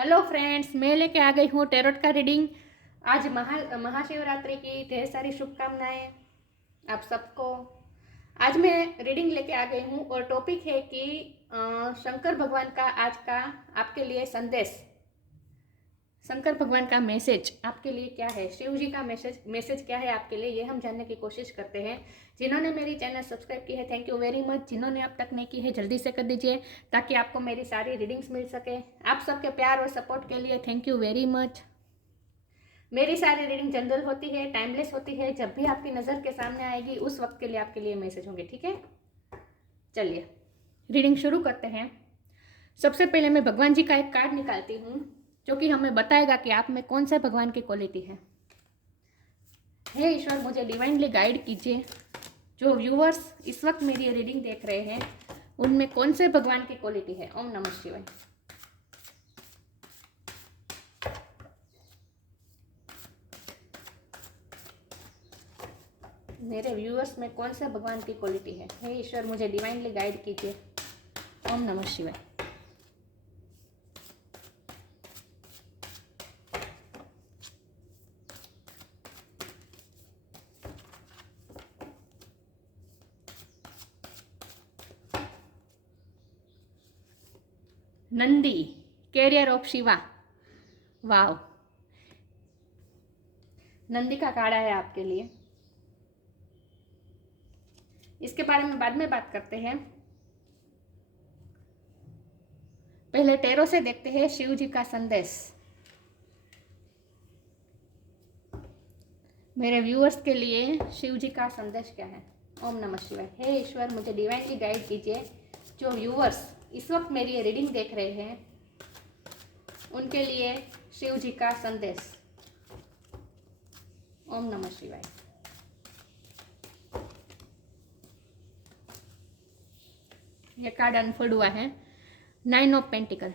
Hello friends, मैं लेके आ गई हूँ टेरोट का रीडिंग। आज महाशिवरात्रि की ढेर सारी शुभकामनाएं आप सबको। आज मैं रीडिंग लेके आ गई हूँ और टॉपिक है कि शंकर भगवान का आज का आपके लिए संदेश, शंकर भगवान का मैसेज आपके लिए क्या है, शिव जी का मैसेज क्या है आपके लिए, ये हम जानने की कोशिश करते हैं। जिन्होंने मेरी चैनल सब्सक्राइब की है थैंक यू वेरी मच। जिन्होंने अब तक नहीं की है जल्दी से कर दीजिए ताकि आपको मेरी सारी रीडिंग्स मिल सके। आप सबके प्यार और सपोर्ट के लिए थैंक यू वेरी मच। मेरी सारी रीडिंग जनरल होती है, टाइमलेस होती है। जब भी आपकी नज़र के सामने आएगी उस वक्त के लिए आपके लिए मैसेज होंगे, ठीक है। चलिए रीडिंग शुरू करते हैं। सबसे पहले मैं भगवान जी का एक कार्ड निकालती हूँ जो कि हमें बताएगा कि आप में कौन सा भगवान की क्वालिटी है। हे ईश्वर, मुझे डिवाइनली गाइड कीजिए। जो व्यूअर्स इस वक्त मेरी रीडिंग देख रहे हैं उनमें कौन से भगवान की क्वालिटी है। ओम नमः शिवाय। मेरे व्यूअर्स में कौन से भगवान की क्वालिटी है। हे ईश्वर, मुझे डिवाइनली गाइड कीजिए। ओम नमः शिवाय। Nandi, carrier of Shiva. Wow, Nandi का कार्ड है आपके लिए। इसके बारे में बाद में बात करते हैं। पहले टेरो से देखते हैं शिव जी का संदेश मेरे व्यूअर्स के लिए। शिव जी का संदेश क्या है। ओम नमः शिवाय। हे ईश्वर, मुझे डिवाइनली गाइड कीजिए। जो व्यूअर्स इस वक्त मेरी ये रीडिंग देख रहे हैं उनके लिए शिव जी का संदेश। ओम नमः शिवाय। ये कार्ड अनफोल्ड हुआ है। 9 of pentacle,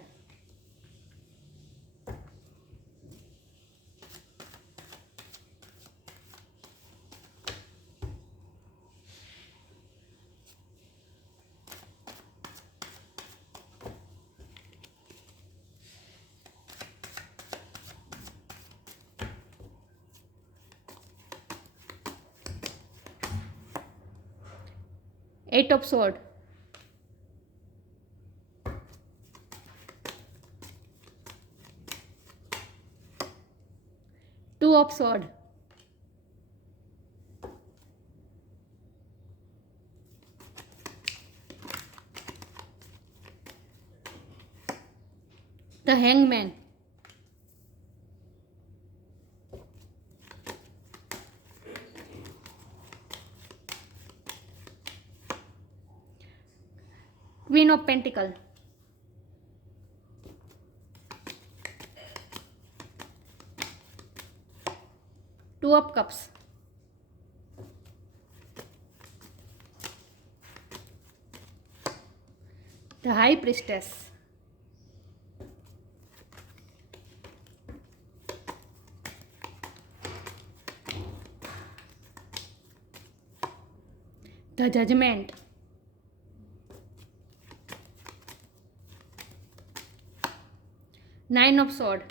eight of sword, two of sword, the hangman, queen of pentacle, two of cups, the high priestess, the judgement, nine of sword,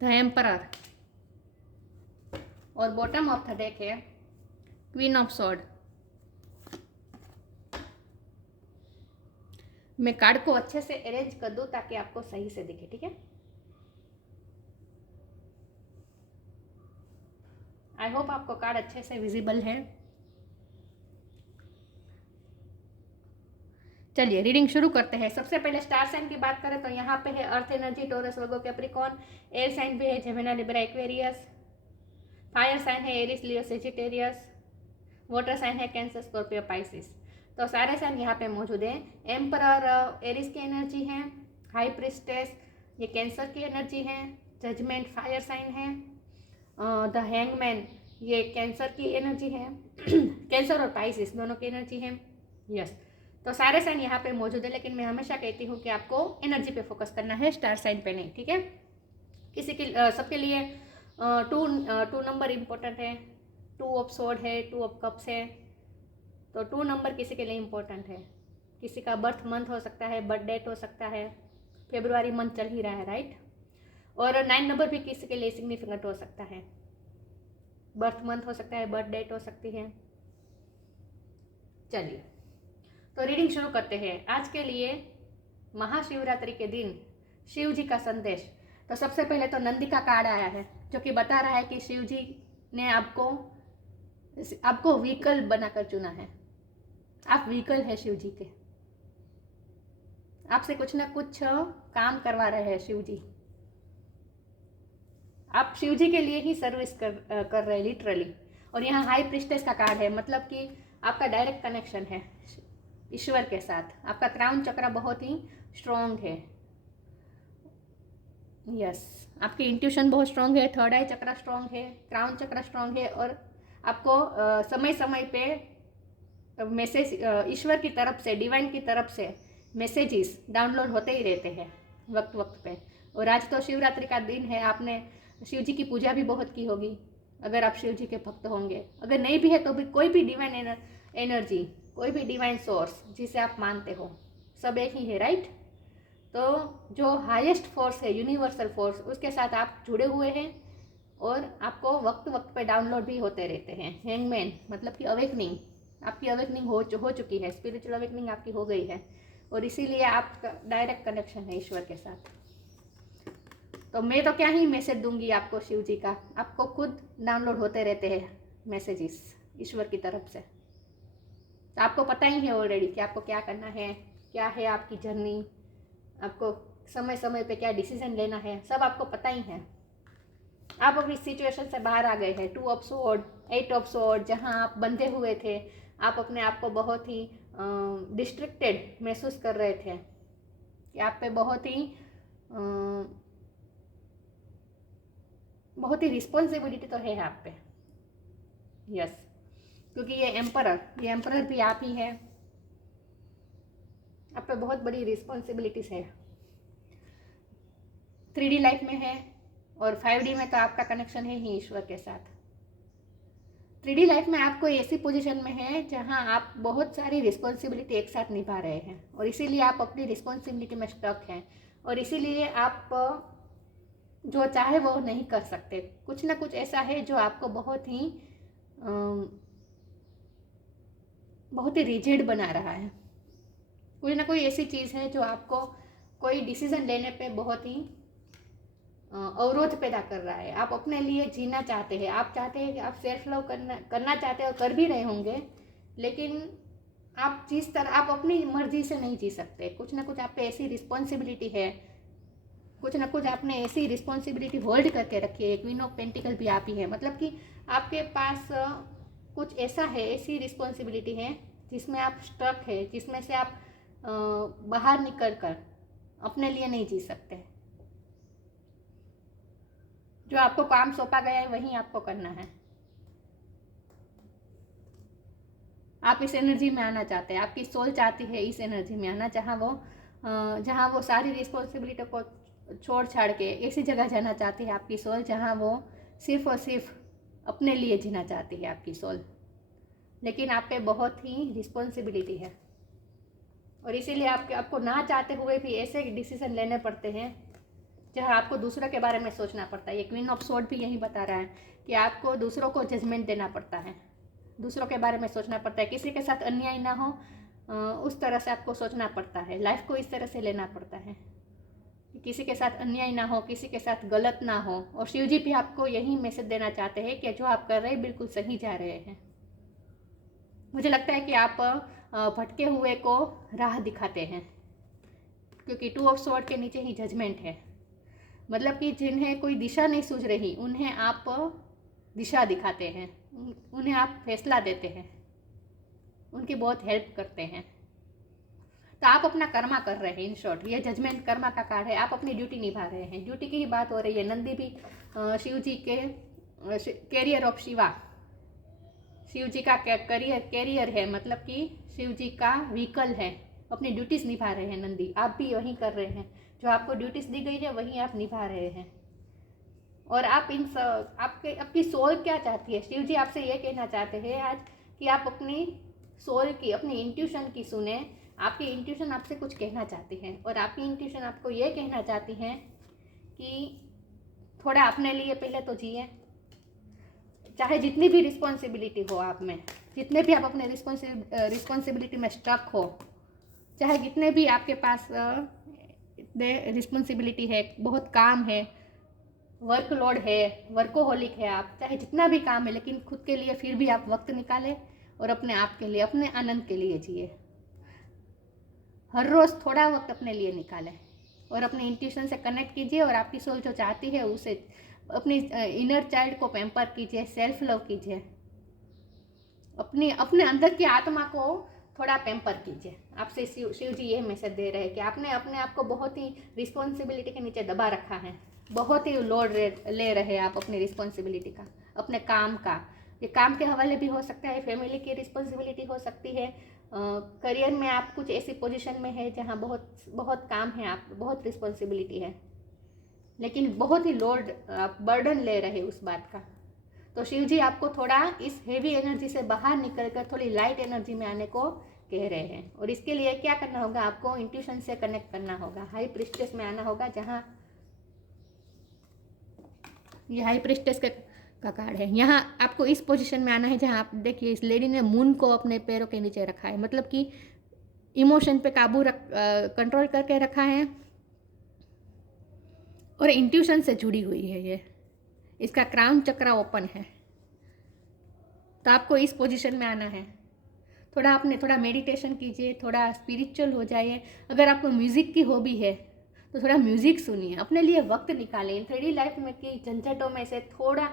the emperor और बॉटम ऑफ द डेक है queen of sword. मैं card को अच्छे से arrange कर दूं ताकि आपको सही से दिखे, ठीक है। आई होप आपको कार्ड अच्छे से विजिबल है। चलिए रीडिंग शुरू करते हैं। सबसे पहले स्टार साइन की बात करें तो यहाँ पे है earth energy, Taurus, Virgo, Capricorn. Air sign भी है Gemini, Libra, Aquarius. Fire sign है Aries, Leo, Sagittarius. Water sign है कैंसर, स्कॉर्पियो, पाइसिस। तो सारे साइन यहाँ पे मौजूद हैं। एम्परर एरिस की एनर्जी है। हाई प्रिस्टेस ये कैंसर की एनर्जी है। जजमेंट फायर साइन है। द हैंगमैन ये कैंसर की एनर्जी है। कैंसर और पाइसिस दोनों की एनर्जी है। यस, तो सारे साइन यहाँ पे मौजूद है, लेकिन मैं हमेशा कहती हूँ कि आपको एनर्जी पे फोकस करना है, स्टार साइन पे नहीं, ठीक है। किसी के सबके लिए टू नंबर इम्पोर्टेंट है। टू ऑफ स्वॉर्ड है, टू ऑफ कप्स है, तो 2 नंबर किसी के लिए इम्पोर्टेंट है। किसी का बर्थ मंथ हो सकता है, बर्थ डेट हो सकता है, फेब्रुआरी मंथ चल ही रहा है, राइट। और 9 नंबर भी किसी के लिए सिग्निफिकेंट हो सकता है, बर्थ मंथ हो सकता है, बर्थ डेट हो सकती है। चलिए तो रीडिंग शुरू करते हैं। आज के लिए महाशिवरात्रि के दिन शिव जी का संदेश। तो सबसे पहले तो नंदी का कार्ड आया है जो कि बता रहा है कि शिव जी ने आपको व्हीकल बनाकर चुना है। आप व्हीकल है शिव जी के, आपसे कुछ ना कुछ काम करवा रहे हैं शिव जी। आप शिव जी के लिए ही सर्विस कर रहे हैं लिटरली। और यहाँ हाई प्रिस्टेस का कार्ड है, मतलब कि आपका डायरेक्ट कनेक्शन है ईश्वर के साथ। आपका क्राउन चक्र बहुत ही स्ट्रॉन्ग है, यस। आपकी इंट्यूशन बहुत स्ट्रॉन्ग है, थर्ड आई चक्र स्ट्रॉन्ग है, क्राउन चक्र स्ट्रॉन्ग है। और आपको समय समय पे मैसेज ईश्वर की तरफ से, डिवाइन की तरफ से मैसेजेस डाउनलोड होते ही रहते हैं वक्त वक्त पे। और आज तो शिवरात्रि का दिन है, आपने शिव जी की पूजा भी बहुत की होगी अगर आप शिव जी के भक्त होंगे। अगर नहीं भी है तो भी कोई भी डिवाइन एनर्जी, कोई भी डिवाइन सोर्स जिसे आप मानते हो, सब एक ही है, राइट। तो जो हाईएस्ट फोर्स है, यूनिवर्सल फोर्स, उसके साथ आप जुड़े हुए हैं और आपको वक्त वक्त पे डाउनलोड भी होते रहते हैं। हैंगमैन मतलब कि अवेकनिंग, आपकी अवेकनिंग हो चुकी है, स्पिरिचुअल अवेकनिंग आपकी हो गई है और इसीलिए आपका डायरेक्ट कनेक्शन है ईश्वर के साथ। तो मैं तो क्या ही मैसेज दूंगी आपको शिव जी का, आपको खुद डाउनलोड होते रहते हैं मैसेजेस ईश्वर की तरफ से। तो आपको पता ही है ऑलरेडी कि आपको क्या करना है, क्या है आपकी जर्नी, आपको समय समय पे क्या डिसीजन लेना है, सब आपको पता ही है। आप अपनी सिचुएशन से बाहर आ गए हैं। 2 ऑफ स्वॉर्ड, 8 ऑफ स्वॉर्ड, जहाँ आप बंधे हुए थे, आप अपने आप को बहुत ही डिस्ट्रिक्टेड महसूस कर रहे थे कि आप पे बहुत ही रिस्पॉन्सिबिलिटी तो है आप पे, यस। क्योंकि ये एम्परर भी आप ही है, आप पे बहुत बड़ी रिस्पॉन्सिबिलिटीज है। 3D लाइफ में है और 5D में तो आपका कनेक्शन है ही ईश्वर के साथ। 3D लाइफ में आपको ऐसी पोजीशन में है जहां आप बहुत सारी रिस्पॉन्सिबिलिटी एक साथ निभा रहे हैं और इसीलिए आप अपनी रिस्पॉन्सिबिलिटी में स्टक हैं और इसीलिए आप जो चाहे वो नहीं कर सकते। कुछ ना कुछ ऐसा है जो आपको बहुत ही रिजिड बना रहा है। कोई ना कोई ऐसी चीज़ है जो आपको कोई डिसीजन लेने पे बहुत ही अवरोध पैदा कर रहा है। आप अपने लिए जीना चाहते हैं, आप चाहते हैं कि आप सेल्फ लव करना चाहते हैं और कर भी रहे होंगे, लेकिन आप अपनी मर्जी से नहीं जी सकते। कुछ ना कुछ आप पे ऐसी रिस्पॉन्सिबिलिटी है, कुछ ना कुछ आपने ऐसी रिस्पॉन्सिबिलिटी होल्ड करके रखी है। क्वीन ऑफ पेंटिकल भी आप ही है, मतलब कि आपके पास कुछ ऐसा है, ऐसी रिस्पॉन्सिबिलिटी है जिसमें आप स्टक है, जिसमें से आप बाहर निकल कर अपने लिए नहीं जी सकते। जो आपको काम सौंपा गया है वही आपको करना है। आप इस एनर्जी में आना चाहते हैं, आपकी सोल चाहती है इस एनर्जी में आना, जहाँ वो सारी रिस्पॉन्सिबिलिटी को छोड़ छाड़ के ऐसी जगह जाना चाहती है आपकी सोल जहाँ वो सिर्फ और सिर्फ अपने लिए जीना चाहती है आपकी सोल। लेकिन आप पे बहुत ही रिस्पॉन्सिबिलिटी है और इसीलिए आपको ना चाहते हुए भी ऐसे डिसीजन लेने पड़ते हैं जहाँ आपको दूसरों के बारे में सोचना पड़ता है। ये क्वीन ऑफ स्वॉर्ड भी यही बता रहा है कि आपको दूसरों को जजमेंट देना पड़ता है, दूसरों के बारे में सोचना पड़ता है। किसी के साथ अन्याय ना हो उस तरह से आपको सोचना पड़ता है, लाइफ को इस तरह से लेना पड़ता है कि किसी के साथ अन्याय ना हो, किसी के साथ गलत ना हो। और शिव जी भी आपको यही मैसेज देना चाहते हैं कि जो आप कर रहे हैं बिल्कुल सही जा रहे हैं। मुझे लगता है कि आप भटके हुए को राह दिखाते हैं, क्योंकि 2 ऑफ स्वॉर्ड के नीचे ही जजमेंट है। मतलब कि जिन्हें कोई दिशा नहीं सूझ रही उन्हें आप दिशा दिखाते हैं, उन्हें आप फैसला देते हैं, उनकी बहुत हेल्प करते हैं। तो आप अपना कर्मा कर रहे हैं। इन शॉर्ट ये जजमेंट कर्मा का कार्ड है। आप अपनी ड्यूटी निभा रहे हैं, ड्यूटी की ही बात हो रही है। नंदी भी शिव जी के कैरियर ऑफ शिवा, शिव जी का कैरियर है, मतलब कि शिव जी का व्हीकल है। अपनी ड्यूटीज निभा रहे हैं नंदी, आप भी वही कर रहे हैं। जो आपको ड्यूटीज दी गई है वही आप निभा रहे हैं। और आप आपकी सोल क्या चाहती है? शिव जी आपसे ये कहना चाहते हैं आज कि आप अपनी सोल की, अपनी इंट्यूशन की सुने। आपकी इंट्यूशन आपसे कुछ कहना चाहती है और आपकी इंट्यूशन आपको ये कहना चाहती है कि थोड़ा अपने लिए पहले तो जिए। चाहे जितनी भी रिस्पॉन्सिबिलिटी हो आप में, जितने भी आप अपने रिस्पॉन्सिबिलिटी में स्टक हो, चाहे जितने भी आपके पास रिस्पॉन्सिबिलिटी है, बहुत काम है, वर्कलोड है, वर्कोहोलिक है आप, चाहे जितना भी काम है, लेकिन खुद के लिए फिर भी आप वक्त निकालें और अपने आप के लिए, अपने आनंद के लिए जिए। हर रोज़ थोड़ा वक्त अपने लिए निकालें और अपने इंट्यूशन से कनेक्ट कीजिए और आपकी सोल जो चाहती है उसे, अपनी इनर चाइल्ड को पैम्पर कीजिए, सेल्फ लव कीजिए, अपने अंदर की आत्मा को थोड़ा पैम्पर कीजिए। आपसे शिव जी ये मैसेज दे रहे हैं कि आपने अपने आप को बहुत ही रिस्पॉन्सिबिलिटी के नीचे दबा रखा है, बहुत ही लोड ले रहे हैं आप अपनी रिस्पॉन्सिबिलिटी का, अपने काम का। ये काम के हवाले भी हो सकता है, फैमिली की रिस्पॉन्सिबिलिटी हो सकती है, करियर में आप कुछ ऐसी पोजीशन में है जहाँ बहुत बहुत काम है, आप बहुत रिस्पॉन्सिबिलिटी है, लेकिन बहुत ही लोड, आप बर्डन ले रहे हैं उस बात का। तो शिव जी आपको थोड़ा इस हेवी एनर्जी से बाहर निकलकर थोड़ी लाइट एनर्जी में आने को कह रहे हैं। और इसके लिए क्या करना होगा, आपको इंट्यूशन से कनेक्ट करना होगा, हाई प्रिस्टेस में आना होगा, जहाँ ये हाई प्रिस्टेस का कार्ड है। यहाँ आपको इस पोजीशन में आना है जहाँ आप देखिए इस लेडी ने मून को अपने पैरों के नीचे रखा है, मतलब कि इमोशन पे काबू कंट्रोल करके रखा है और इंट्यूशन से जुड़ी हुई है। ये इसका क्राउन चक्र ओपन है, तो आपको इस पोजीशन में आना है। थोड़ा मेडिटेशन कीजिए, थोड़ा स्पिरिचुअल हो जाइए। अगर आपको म्यूज़िक की हॉबी है तो थोड़ा म्यूज़िक सुनिए, अपने लिए वक्त निकालें। 3D लाइफ में की झंझटों में से थोड़ा,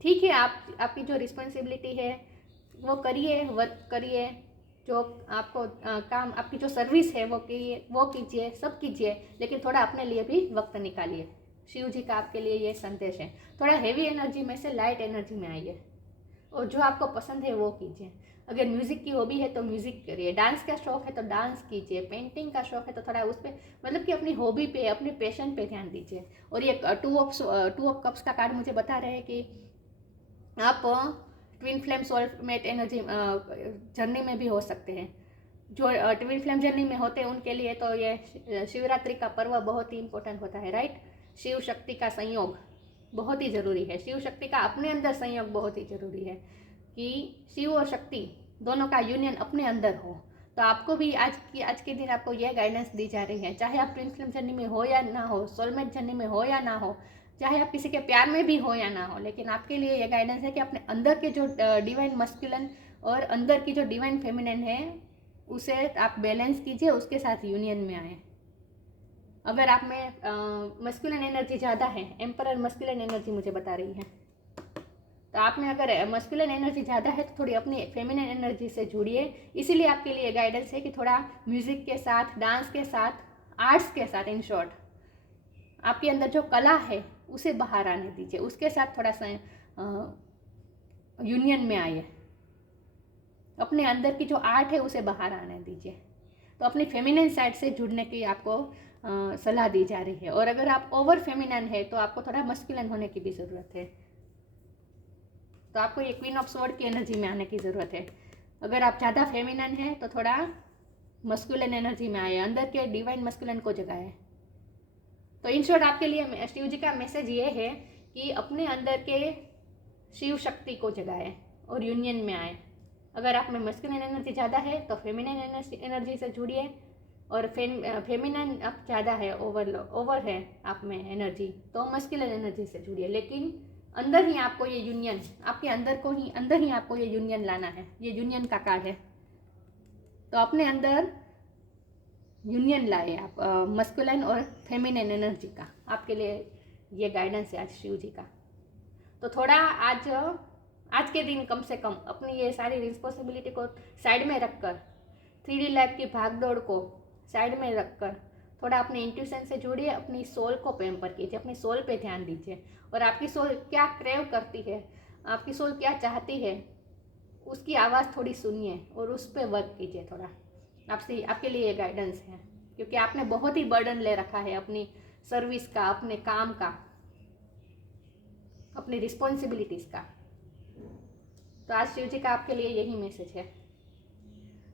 ठीक है, आपकी जो रिस्पॉन्सिबिलिटी है वो करिए, वर्क करिए, जो आपको काम, आपकी जो सर्विस है वो कीजिए, सब कीजिए, लेकिन थोड़ा अपने लिए भी वक्त निकालिए। शिव जी का आपके लिए ये संदेश है। थोड़ा हेवी एनर्जी में से लाइट एनर्जी में आइए और जो आपको पसंद है वो कीजिए। अगर म्यूज़िक की हॉबी है तो म्यूज़िक करिए, डांस का शौक है तो डांस कीजिए, पेंटिंग का शौक है तो थोड़ा उस पर, मतलब कि अपनी हॉबी पे, अपनी पैशन पे ध्यान दीजिए। और ये टू ऑफ कप्स का कार्ड मुझे बता रहे हैं कि आप twin flame soulmate energy journey में भी हो सकते हैं। जो ट्विन फ्लेम जर्नी में होते हैं उनके लिए तो ये शिवरात्रि का पर्व बहुत ही इंपॉर्टेंट होता है, राइट। शिव शक्ति का संयोग बहुत ही ज़रूरी है, शिव शक्ति का अपने अंदर संयोग बहुत ही ज़रूरी है कि शिव और शक्ति दोनों का यूनियन अपने अंदर हो। तो आपको भी आज के दिन आपको यह गाइडेंस दी जा रही है, चाहे आप ट्विन फ्लेम जर्नी में हो या ना हो, सोलमेट जर्नी में हो या ना हो, चाहे आप किसी के प्यार में भी हो या ना हो, लेकिन आपके लिए यह गाइडेंस है कि अपने अंदर के जो डिवाइन मस्कुलिन और अंदर की जो डिवाइन फेमिनिन है उसे आप बैलेंस कीजिए, उसके साथ यूनियन में आए। अगर आप में मस्कुलिन एनर्जी ज़्यादा है, एम्परर मस्कुलिन एनर्जी मुझे बता रही है, तो आप में अगर मस्कुलिन एनर्जी ज़्यादा है तो थोड़ी अपनी फेमिनिन एनर्जी से जुड़िए। इसीलिए आपके लिए गाइडेंस है कि थोड़ा म्यूज़िक के साथ, डांस के साथ, आर्ट्स के साथ, इन शॉर्ट आपके अंदर जो कला है उसे बाहर आने दीजिए, उसके साथ थोड़ा सा यूनियन में आइए। अपने अंदर की जो आर्ट है उसे बाहर आने दीजिए। तो अपनी फेमिनिन साइड से जुड़ने की आपको सलाह दी जा रही है। और अगर आप ओवर फेमिनिन है तो आपको थोड़ा मस्कुलिन होने की भी ज़रूरत है, तो आपको ये क्वीन ऑफ स्वॉर्ड की एनर्जी में आने की ज़रूरत है। अगर आप ज़्यादा फेमिनिन है तो थोड़ा मस्कुलिन एनर्जी में आए, अंदर के डिवाइन मस्कुलिन को जगाए। तो इन शॉर्ट आपके लिए शिव जी का मैसेज ये है कि अपने अंदर के शिव शक्ति को जगाए और यूनियन में आए। अगर आप में मस्कुलिन एनर्जी ज़्यादा है तो फेमिनिन एनर्जी से जुड़िए, और फेमिनिन आप ज़्यादा है, ओवर है आप में एनर्जी, तो मस्कुलिन एनर्जी से जुड़िए। लेकिन अंदर ही आपको ये यूनियन, आपके अंदर ही आपको ये यूनियन लाना है। ये यूनियन का कार्ड है, तो अपने अंदर यूनियन लाए आप, मस्कुलिन और फेमिनिन एनर्जी का। आपके लिए ये गाइडेंस है आज शिव जी का। तो थोड़ा आज के दिन कम से कम अपनी ये सारी रिस्पॉन्सिबिलिटी को साइड में रखकर, 3D लाइफ की भागदौड़ को साइड में रखकर थोड़ा अपने इंट्यूशन से जुड़िए, अपनी सोल को पैम्पर कीजिए, अपनी सोल पे ध्यान दीजिए। और आपकी सोल क्या क्रेव करती है, आपकी सोल क्या चाहती है, उसकी आवाज़ थोड़ी सुनिए और उस पर वर्क कीजिए थोड़ा। आपके लिए ये गाइडेंस है, क्योंकि आपने बहुत ही बर्डन ले रखा है अपनी सर्विस का, अपने काम का, अपनी रिस्पॉन्सिबिलिटीज़ का। तो आज शिव जी का आपके लिए यही मैसेज है।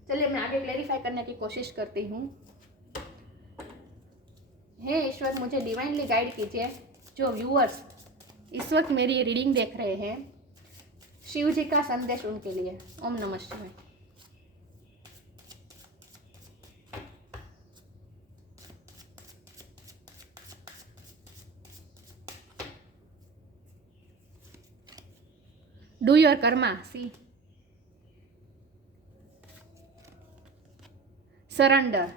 चलिए मैं आगे क्लेरिफाई करने की कोशिश करती हूँ। हे ईश्वर, मुझे डिवाइनली गाइड कीजिए। जो व्यूअर्स इस वक्त मेरी रीडिंग देख रहे हैं, शिव जी का संदेश उनके लिए। ओम नमः शिवाय। Do your karma, see surrender.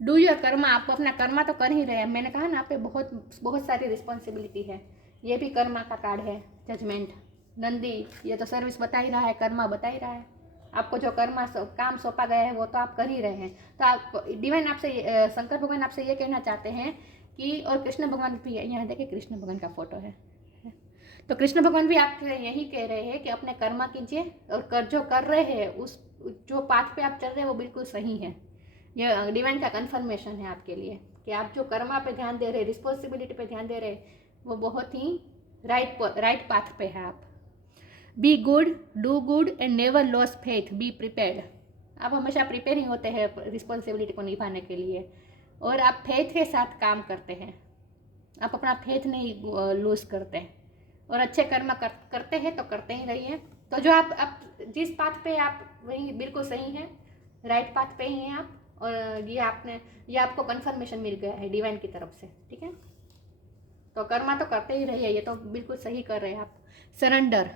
Do your karma, आप अपना कर्मा तो कर ही रहे हैं। मैंने कहा ना, आप पे बहुत बहुत सारी रिस्पॉन्सिबिलिटी है। ये भी कर्मा का कार्ड है, जजमेंट, नंदी। ये तो सर्विस बता ही रहा है, कर्मा बता ही रहा है। आपको जो कर्मा काम सौंपा गया है वो तो आप कर ही रहे हैं। तो आप डिवाइन आपसे शंकर भगवान आपसे ये कहना चाहते हैं कि, और कृष्ण भगवान भी है, यहाँ देखिए कृष्ण भगवान का फोटो है। तो कृष्ण भगवान भी आपसे यही कह रहे हैं कि अपने कर्मा कीजिए, और जो कर रहे हैं उस जो पाथ पे आप चल रहे हैं वो बिल्कुल सही है। यह डिवाइन का कन्फर्मेशन है आपके लिए कि आप जो कर्मा पे ध्यान दे रहे, रिस्पॉन्सिबिलिटी पे ध्यान दे रहे, वो बहुत ही राइट पाथ पे है आप। Be good, do good and never loss faith, be prepared. आप हमेशा प्रिपेयर ही होते हैं रिस्पॉन्सिबिलिटी को निभाने के लिए, और आप फेथ के साथ काम करते हैं। आप अपना फेथ नहीं लूज करते हैं, और अच्छे कर्म करते हैं तो करते ही रहिए। तो जो आप जिस पाथ पे आप, वही बिल्कुल सही है, राइट पाथ पे ही हैं आप। और ये आपको कन्फर्मेशन मिल गया है डिवाइन की तरफ से, ठीक है। तो कर्मा तो करते ही रहिए, ये तो बिल्कुल सही कर रहे हैं आप। Surrender,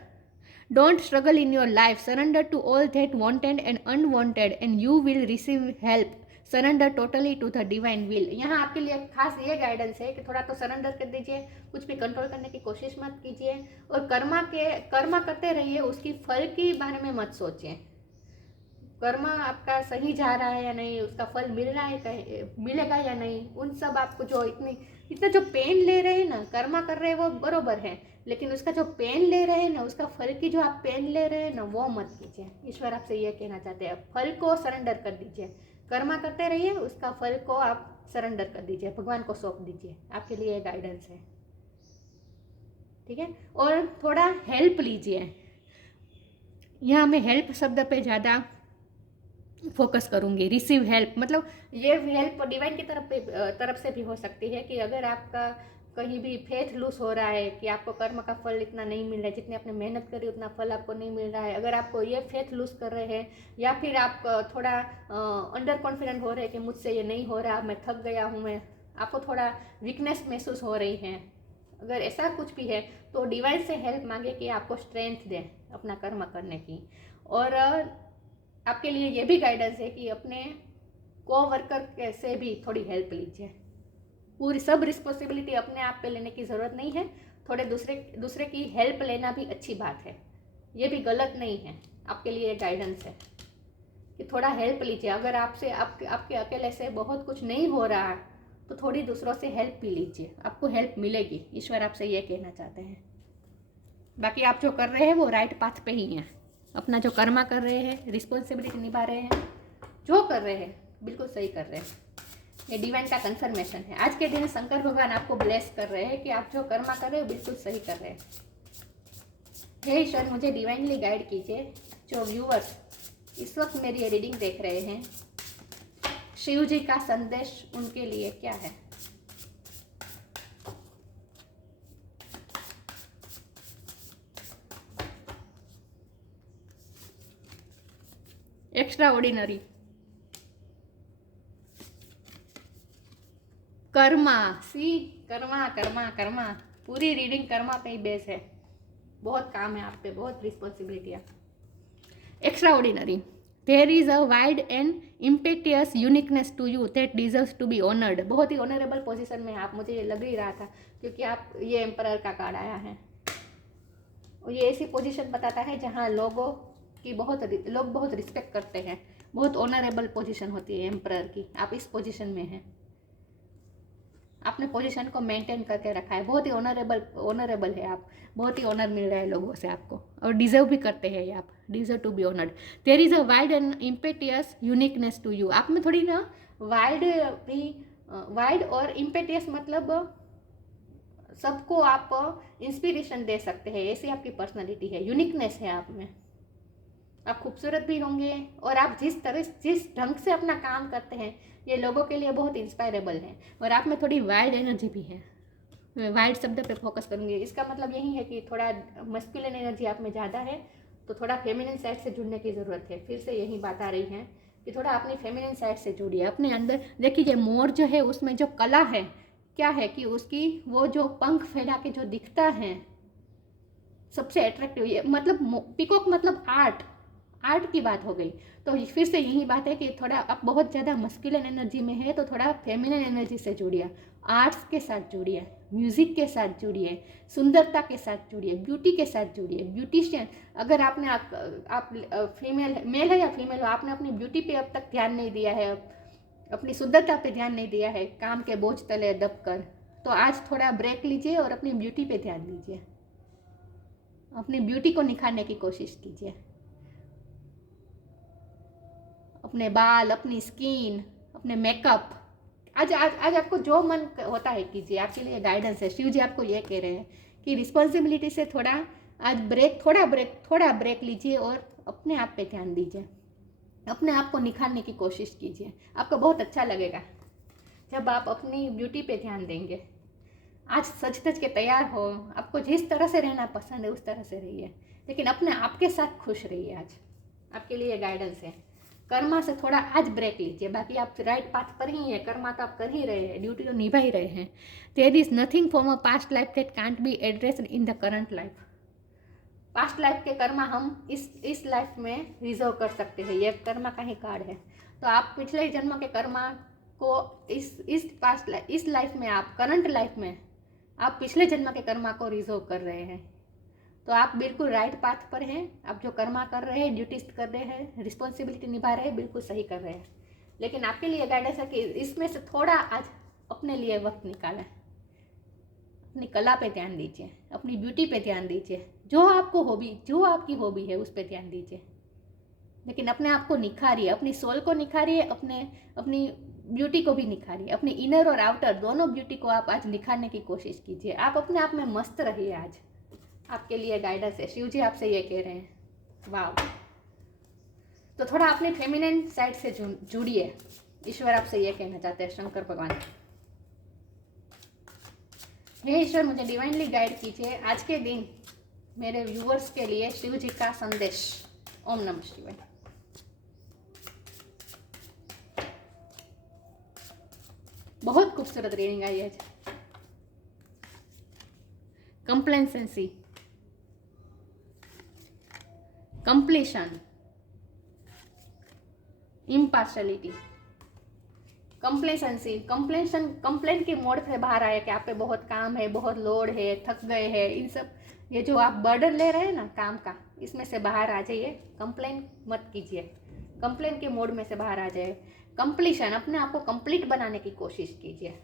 don't struggle in your life, surrender to all that wanted and unwanted and you will receive help, surrender totally to the divine will. यहाँ आपके लिए खास ये गाइडेंस है कि थोड़ा तो सरेंडर कर दीजिए, कुछ भी कंट्रोल करने की कोशिश मत कीजिए, और कर्मा करते रहिए, उसकी फल के बारे में मत सोचिए। कर्मा आपका सही जा रहा है या नहीं, उसका फल मिल रहा है मिलेगा या नहीं, उन सब आपको जो इतना जो पेन ले रहे हैं ना, कर्मा कर रहे हैं वो बरोबर है, लेकिन उसका जो पेन ले रहे हैं ना, उसका फल की जो आप पेन ले रहे हैं ना, वो मत कीजिए। ईश्वर आपसे ये कहना चाहते हैं, फल को सरेंडर कर दीजिए। कर्मा करते रहिए, उसका फल को आप सरेंडर कर दीजिए, भगवान को सौंप दीजिए। आपके लिए गाइडेंस है, ठीक है। और थोड़ा हेल्प लीजिए। यहाँ मैं हेल्प शब्द पे ज़्यादा फोकस करूँगी। रिसीव हेल्प मतलब ये हेल्प डिवाइन की तरफ से भी हो सकती है कि अगर आपका कहीं भी फेथ लूज हो रहा है कि आपको कर्म का फल इतना नहीं मिल रहा है, जितनी आपने मेहनत करी उतना फल आपको नहीं मिल रहा है, अगर आपको ये फेथ लूज कर रहे हैं, या फिर आप थोड़ा अंडर कॉन्फिडेंट हो रहे हैं कि मुझसे ये नहीं हो रहा, मैं थक गया हूँ, मैं आपको थोड़ा वीकनेस महसूस हो रही है, अगर ऐसा कुछ भी है तो डिवाइन से हेल्प मांगे कि आपको स्ट्रेंथ दें अपना कर्म करने की। और आपके लिए ये भी गाइडेंस है कि अपने को-वर्कर से भी थोड़ी हेल्प लीजिए। पूरी सब रिस्पॉन्सिबिलिटी अपने आप पे लेने की ज़रूरत नहीं है, थोड़े दूसरे की हेल्प लेना भी अच्छी बात है, ये भी गलत नहीं है। आपके लिए गाइडेंस है कि थोड़ा हेल्प लीजिए। अगर आपसे आपके अकेले से बहुत कुछ नहीं हो रहा तो थोड़ी दूसरों से हेल्प भी लीजिए, आपको हेल्प मिलेगी। ईश्वर आपसे ये कहना चाहते हैं। बाकी आप जो कर रहे हैं वो राइट पाथ पे ही हैं। अपना जो कर्मा कर रहे हैं, रिस्पॉन्सिबिलिटी निभा रहे हैं, जो कर रहे हैं बिल्कुल सही कर रहे हैं। ये डिवाइन का कंफर्मेशन है। आज के दिन शंकर भगवान आपको ब्लेस कर रहे हैं कि आप जो कर्मा कर रहे हो बिल्कुल सही कर रहे हैं। हे ईश्वर, मुझे डिवाइनली गाइड कीजिए। जो व्यूअर्स इस वक्त मेरी ये रीडिंग देख रहे हैं, शिव जी का संदेश उनके लिए क्या है? एक्स्ट्रा ऑर्डिनरी, कर्मा, सी कर्मा कर्मा कर्मा, पूरी रीडिंग कर्मा पे ही बेस है। बहुत काम है आप पे, बहुत रिस्पॉन्सिबिलिटी है। Extraordinary, there is a wide and impetuous uniqueness to you that deserves to be honoured. बहुत ही ऑनरेबल पोजीशन में आप, मुझे ये लग ही रहा था क्योंकि आप ये एम्परर का कार्ड आया है। और ये ऐसी पोजीशन बताता है जहाँ लोग बहुत रिस्पेक्ट करते हैं, बहुत ऑनरेबल पोजीशन होती है एम्परर की। आप इस पोजीशन में हैं, आपने पोजीशन को मेंटेन करके रखा है, बहुत ही ऑनरेबल है आप, बहुत ही ऑनर मिल रहा है लोगों से आपको, और डिजर्व भी करते हैं ये आप, deserve to be honoured. There is a wide and impetuous uniqueness to you. आप में थोड़ी ना वाइड और इम्पेटियस मतलब सबको आप इंस्पिरेशन दे सकते हैं, ऐसी आपकी पर्सनैलिटी है, यूनिकनेस है आप में। आप खूबसूरत भी होंगे और आप जिस ढंग से अपना काम करते हैं ये लोगों के लिए बहुत इंस्पायरेबल है। और आप में थोड़ी वाइल्ड एनर्जी भी है। मैं वाइल्ड शब्द पे फोकस करूँगी। इसका मतलब यही है कि थोड़ा मस्कुलिन एनर्जी आप में ज़्यादा है, तो थोड़ा फेमिनिन साइड से जुड़ने की ज़रूरत है। फिर से यही बात आ रही है कि थोड़ा अपनी फेमिनिन साइड से जुड़िए अपने अंदर। देखिए मोर जो है उसमें जो कला है क्या है कि उसकी वो जो पंख फैला के जो दिखता है सबसे अट्रैक्टिव, मतलब पिकॉक मतलब आर्ट की बात हो गई। तो फिर से यही बात है कि थोड़ा आप बहुत ज़्यादा मस्कुलिन एनर्जी में है तो थोड़ा फेमिनिन एनर्जी से जुड़िए, आर्ट्स के साथ जुड़िए, म्यूज़िक के साथ जुड़िए, सुंदरता के साथ जुड़िए, ब्यूटी के साथ जुड़िए। ब्यूटिशियन अगर आप फीमेल मेल है या फीमेल हो, आपने अपनी ब्यूटी पे अब तक ध्यान नहीं दिया है, अपनी सुंदरता पे ध्यान नहीं दिया है, काम के बोझ तले दब कर, तो आज थोड़ा ब्रेक लीजिए और अपनी ब्यूटी पे ध्यान दीजिए। अपनी ब्यूटी को निखारने की कोशिश कीजिए। अपने बाल, अपनी स्किन, अपने मेकअप, आज आपको जो मन होता है कीजिए। आपके लिए गाइडेंस है। शिव जी आपको ये कह रहे हैं कि रिस्पॉन्सिबिलिटी से थोड़ा आज थोड़ा ब्रेक लीजिए और अपने आप पे ध्यान दीजिए। अपने आप को निखारने की कोशिश कीजिए। आपको बहुत अच्छा लगेगा जब आप अपनी ब्यूटी पे ध्यान देंगे। आज सच धज के तैयार हो, आपको जिस तरह से रहना पसंद है उस तरह से रहिए, लेकिन अपने आप के साथ खुश रहिए। आज आपके लिए गाइडेंस है। कर्मा से थोड़ा आज ब्रेक लीजिए। बाकी आप राइट पाथ पर ही हैं, कर्मा तो आप कर ही रहे हैं, ड्यूटी तो निभा ही रहे हैं। There is nothing from a past life that can't be addressed in the current life. Past life के कर्मा हम इस लाइफ में रिजर्व कर सकते हैं। ये कर्मा का ही कार्ड है। तो आप पिछले जन्म के कर्मा को इस लाइफ में, आप करंट लाइफ में आप पिछले जन्म के कर्मा को रिजर्व कर रहे हैं। तो आप बिल्कुल राइट पाथ पर हैं। आप जो कर्मा कर रहे हैं, ड्यूटीज कर रहे हैं, रिस्पॉन्सिबिलिटी निभा रहे हैं, बिल्कुल सही कर रहे हैं। लेकिन आपके लिए गाइडेंस है कि इसमें से थोड़ा आज अपने लिए वक्त निकालें। अपनी कला पे ध्यान दीजिए, अपनी ब्यूटी पे ध्यान दीजिए, जो आपकी हॉबी है उस पर ध्यान दीजिए। लेकिन अपने आप को निखारिए, अपनी सोल को निखारिए, अपनी ब्यूटी को भी निखारिए। अपनी इनर और आउटर दोनों ब्यूटी को आप आज निखारने की कोशिश कीजिए। आप अपने आप में मस्त रहिए। आज आपके लिए गाइडेंस है। शिव जी आपसे ये कह रहे हैं। वाह। तो थोड़ा अपने फेमिनिन साइड से जुड़िए। ईश्वर आपसे ये कहना चाहते हैं, शंकर भगवान। हे ईश्वर, मुझे डिवाइनली गाइड कीजिए आज के दिन मेरे व्यूअर्स के लिए शिव जी का संदेश। ओम नमः शिवाय। बहुत खूबसूरत रीडिंग आई है। Complacency, completion, impartiality. कंप्लेन के मोड से बाहर आए कि आप पे बहुत काम है, बहुत लोड है, थक गए हैं, इन सब ये जो आप बर्डन ले रहे हैं ना काम का, इसमें से बाहर आ जाइए। कंप्लेन मत कीजिए। कंप्लेन के मोड में से बाहर आ जाइए। कंप्लीशन, अपने आप को कंप्लीट बनाने की कोशिश कीजिए।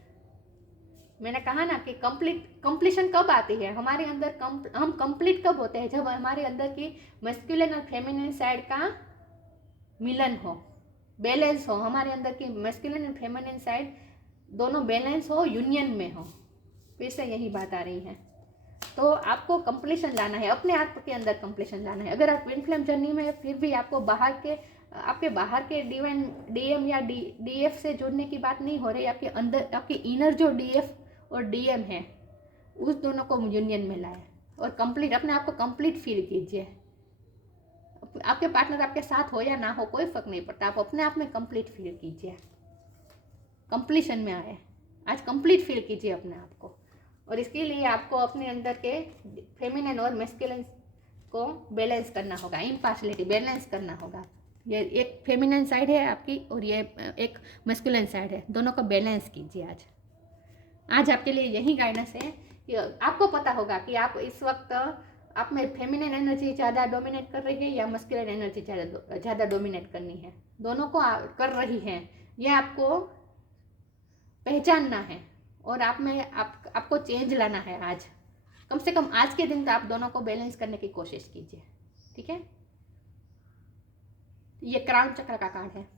मैंने कहा ना कि कंप्लीशन कब आती है हमारे अंदर, हम कंप्लीट कब होते हैं जब हमारे अंदर की मस्कुलिन और फेमिनिन साइड का मिलन हो, बैलेंस हो। हमारे अंदर की मस्कुलिन और फेमिनिन साइड दोनों बैलेंस हो, यूनियन में हो। फिर से यही बात आ रही है। तो आपको कंप्लीशन लाना है, अपने आप के अंदर कंप्लीशन लाना है। अगर आप ट्विन फ्लेम जर्नी में फिर भी आपको आपके बाहर के डिवाइन डीएम या डीएफ से जुड़ने की बात नहीं हो रही, आपके अंदर आपके इनर जो डीएफ और डीएम है उस दोनों को यूनियन में लाए और कंप्लीट अपने आप को कंप्लीट फील कीजिए। आपके पार्टनर आपके साथ हो या ना हो कोई फर्क नहीं पड़ता, आप अपने आप में कंप्लीट फील कीजिए। कंप्लीशन में आए, आज कंप्लीट फील कीजिए अपने आप को। और इसके लिए आपको अपने अंदर के फेमिनिन और मैस्कुलिन को बैलेंस करना होगा, इम्पार्शलिटी बैलेंस करना होगा। ये एक फेमिनिन साइड है आपकी और ये एक मैस्कुलिन साइड है, दोनों को बैलेंस कीजिए। आज आपके लिए यही गाइडेंस है कि आपको पता होगा कि आप इस वक्त आप में फेमिनिन एनर्जी ज़्यादा डोमिनेट कर रही है या मस्कुलिन एनर्जी ज़्यादा डोमिनेट करनी है। दोनों को कर रही है, ये आपको पहचानना है और आपको चेंज लाना है। आज कम से कम आज के दिन तो आप दोनों को बैलेंस करने की कोशिश कीजिए। ठीक है। ये क्राउन चक्र का कार्ड है,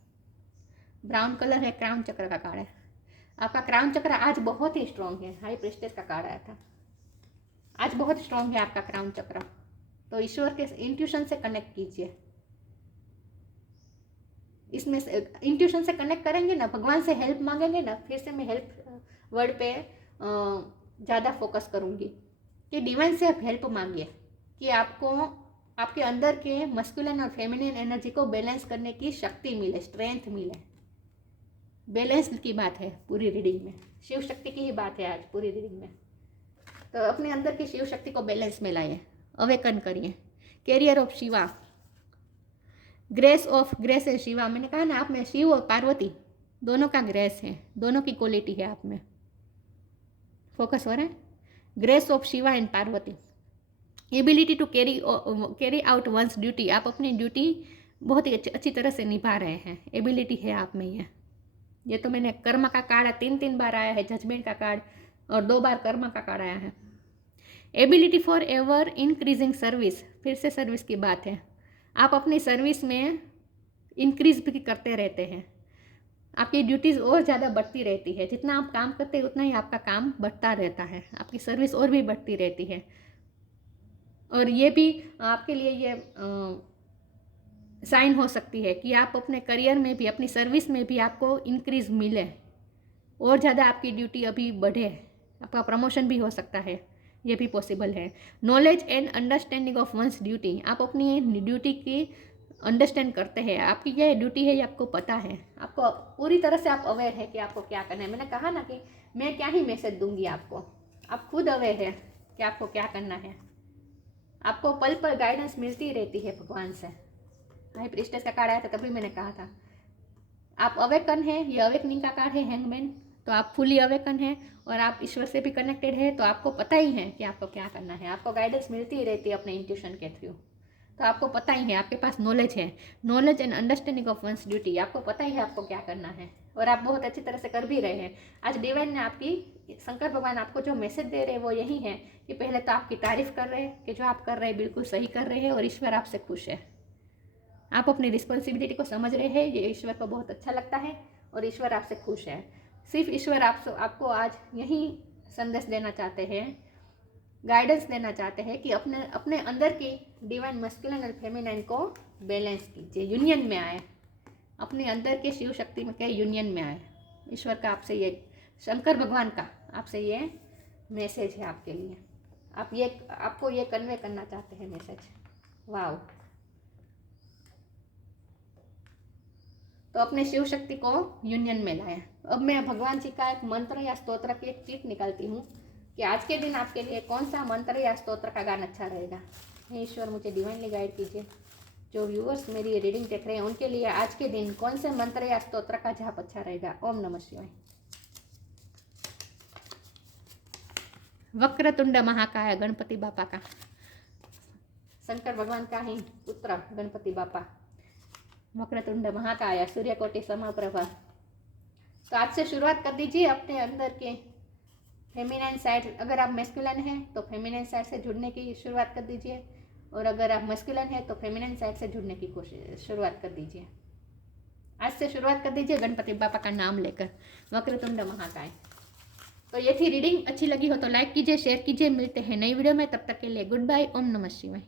ब्राउन कलर है, क्राउन चक्र का कार्ड है। आपका क्राउन चक्र आज बहुत ही स्ट्रॉन्ग है। हाई प्रीस्टेस का कार्ड आया था। आज बहुत स्ट्रॉन्ग है आपका क्राउन चक्र। तो ईश्वर के इंट्यूशन से कनेक्ट कीजिए। इसमें इंट्यूशन से कनेक्ट करेंगे ना, भगवान से हेल्प मांगेंगे ना, फिर से मैं हेल्प वर्ड पे ज़्यादा फोकस करूँगी कि डिवाइन से आप हेल्प मांगिए कि आपको आपके अंदर के मस्कुलिन और फेमिनिन एनर्जी को बैलेंस करने की शक्ति मिले, स्ट्रेंथ मिले। बैलेंस की बात है पूरी रीडिंग में, शिव शक्ति की ही बात है आज पूरी रीडिंग में। तो अपने अंदर की शिव शक्ति को बैलेंस में लाइए, अवेकन करिए। कैरियर ऑफ शिवा, ग्रेस है शिवा। मैंने कहा ना, आप में शिव और पार्वती दोनों का ग्रेस है, दोनों की क्वालिटी है आप में। फोकस हो रहा है। Grace of Shiva and Parvati, ability to carry out one's duty. आप अपनी ड्यूटी बहुत ही अच्छी तरह से निभा रहे हैं, एबिलिटी है आप में। ये तो मैंने कर्म का कार्ड 3 बार आया है, जजमेंट का कार्ड, और 2 बार कर्म का कार्ड आया है। Ability for ever increasing service, फिर से सर्विस की बात है। आप अपनी सर्विस में इंक्रीज भी करते रहते हैं, आपकी ड्यूटीज़ और ज़्यादा बढ़ती रहती है। जितना आप काम करते हैं उतना ही आपका काम बढ़ता रहता है, आपकी सर्विस और भी बढ़ती रहती है। और ये भी आपके लिए ये साइन हो सकती है कि आप अपने करियर में भी, अपनी सर्विस में भी आपको इंक्रीज मिले, और ज़्यादा आपकी ड्यूटी अभी बढ़े, आपका प्रमोशन भी हो सकता है, ये भी पॉसिबल है। Knowledge and understanding of once duty, आप अपनी ड्यूटी की अंडरस्टैंड करते हैं, आपकी ये ड्यूटी है, ये आपको पता है, आपको पूरी तरह से आप अवेयर है कि आपको क्या करना है। मैंने कहा ना कि मैं क्या ही मैसेज दूंगी आपको, आप खुद अवेयर है कि आपको क्या करना है। आपको पल पल गाइडेंस मिलती रहती है भगवान से। हाई प्रीस्टेस का कार्ड आया था तभी मैंने कहा था आप अवेकन है, ये अवेकनिंग का कार्ड है, हैंगमैन। तो आप फुली अवेकन है और आप ईश्वर से भी कनेक्टेड है, तो आपको पता ही है कि आपको क्या करना है। आपको गाइडेंस मिलती ही रहती है अपने इंट्यूशन के थ्रू, तो आपको पता ही है, आपके पास नॉलेज है। Knowledge and understanding of once duty, आपको पता ही है आपको क्या करना है, और आप बहुत अच्छी तरह से कर भी रहे हैं। आज डिवाइन ने आपकी, शंकर भगवान आपको जो मैसेज दे रहे हैं वो यही है कि पहले तो आपकी तारीफ कर रहे हैं कि जो आप कर रहे हैं बिल्कुल सही कर रहे हैं, और ईश्वर आपसे खुश है। आप अपनी रिस्पॉन्सिबिलिटी को समझ रहे हैं, ये ईश्वर को बहुत अच्छा लगता है, और ईश्वर आपसे खुश है। सिर्फ ईश्वर आपको आज यही संदेश देना चाहते हैं, गाइडेंस देना चाहते हैं कि अपने अंदर की डिवाइन मस्कुलिन और फेमिनिन को बैलेंस कीजिए, यूनियन में आए, अपने अंदर के शिव शक्ति में के यूनियन में आए। ईश्वर का आपसे ये, शंकर भगवान का आपसे ये मैसेज है आपके लिए। आपको ये कन्वे करना चाहते हैं मैसेज। वाव। तो अपने शिव शक्ति को यूनियन में लाएं। अब मैं भगवान जी का एक मंत्र या स्तोत्र की एक चिट निकालती हूँ कि आज के दिन आपके लिए कौन सा मंत्र या स्तोत्र का गान अच्छा रहेगा। हे ईश्वर, मुझे डिवाइनली गाइड कीजिए। जो व्यूअर्स मेरी ये रीडिंग देख रहे हैं उनके लिए आज के दिन कौन से मंत्र या स्तोत्र का जाप अच्छा रहेगा। ओम नमः शिवाय। वक्रतुंड महाकाय, गणपति बापा का, शंकर भगवान का ही पुत्र गणपति बापा। वक्रतुंड महाकाय, सूर्यकोटि समप्रभा। तो आज से शुरुआत कर दीजिए अपने अंदर के फेमिनिन साइड। अगर आप मैस्कुलिन हैं तो फेमिनिन साइड से जुड़ने की शुरुआत कर दीजिए, और अगर आप मैस्कुलिन हैं तो फेमिनिन साइड से जुड़ने की शुरुआत कर दीजिए। आज से शुरुआत कर दीजिए गणपति बापा का नाम लेकर, वक्रतुंड महाकाय। तो ये थी रीडिंग। अच्छी लगी हो तो लाइक कीजिए, शेयर कीजिए। मिलते हैं नई वीडियो में, तब तक के लिए गुड बाय। ओम नमः शिवाय।